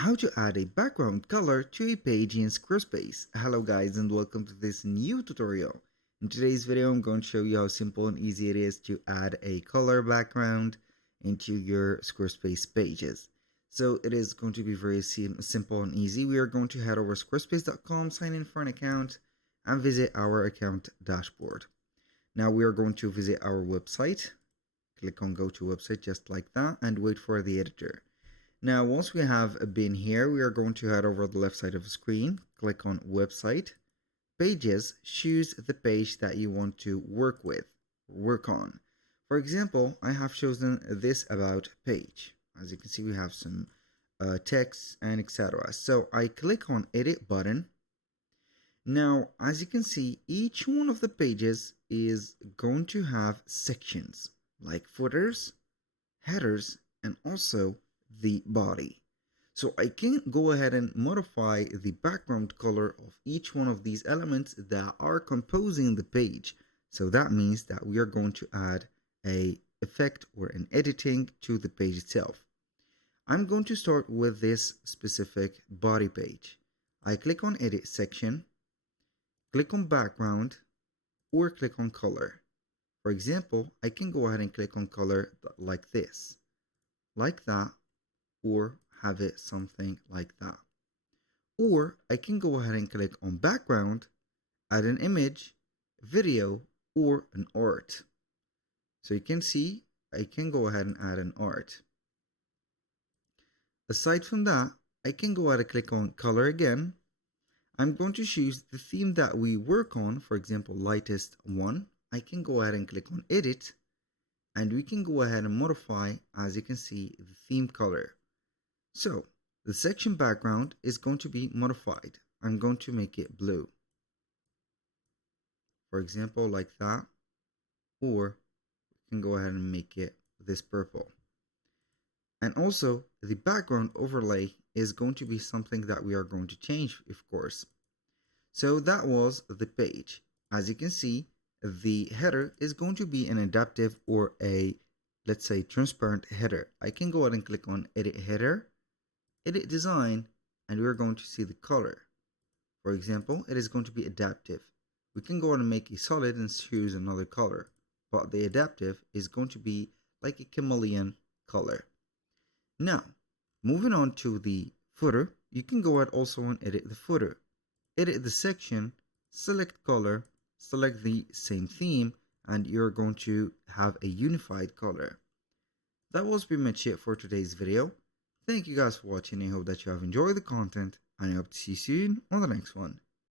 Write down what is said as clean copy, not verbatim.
How to add a background color to a page in Squarespace. Hello guys and welcome to this new tutorial. In today's video I'm going to show you how simple and easy it is to add a color background into your Squarespace pages. So it is going to be very simple and easy. We are going to head over to squarespace.com, sign in for an account and visit our account dashboard. Now we are going to visit our website. Click on go to website just like that and wait for the editor. Now, once we have been here, we are going to head over the left side of the screen, click on Website, Pages, choose the page that you want to work on. For example, I have chosen this About page. As you can see, we have some text and etc. So I click on Edit button. Now, as you can see, each one of the pages is going to have sections like footers, headers, and also the body. So I can go ahead and modify the background color of each one of these elements that are composing the page. So that means that we are going to add a effect or an editing to the page itself. I'm going to start with this specific body page. I click on edit section, click on background, or click on color. For example, I can go ahead and click on color like this, like that, or have it something like that. Or I can go ahead and click on background, add an image, video, or an art. So you can see I can go ahead and add an art. Aside from that, I can go ahead and click on color again. I'm going to choose the theme that we work on, for example, lightest one. I can go ahead and click on edit and we can go ahead and modify, as you can see, the theme color. So the section background is going to be modified. I'm going to make it blue. For example, like that. Or we can go ahead and make it this purple. And also the background overlay is going to be something that we are going to change, of course. So that was the page. As you can see, the header is going to be an adaptive or a, let's say, transparent header. I can go ahead and click on edit header, edit design, and we're going to see the color. For example, it is going to be adaptive. We can go ahead and make a solid and choose another color, but the adaptive is going to be like a chameleon color. Now, moving on to the footer, you can go ahead also and edit the footer. Edit the section, select color, select the same theme, and you're going to have a unified color. That was pretty much it for today's video. Thank you guys for watching. I hope that you have enjoyed the content and I hope to see you soon on the next one.